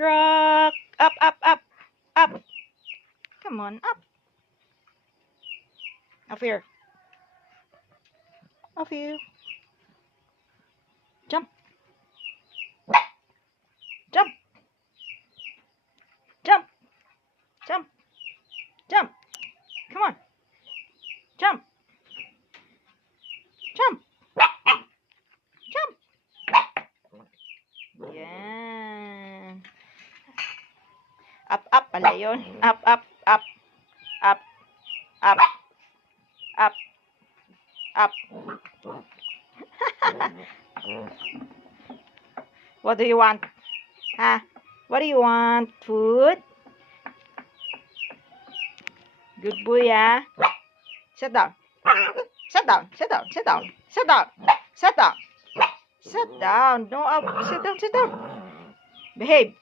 hard rock. Up, up, up, up. Come on, up. Up here. Up here. Jump. Jump. Jump. Jump. Jump. Come on. Jump. Jump. Jump. Yan. Up, up pala yun. Up, up, up. Up. Up. Up. Up. What do you want? Huh? What do you want? Food? Good boy, ah. Sit down. Sit down. Sit down. Sit down. Sit down. Sit down. Sit down. No up. Sit down. Sit down. Behave.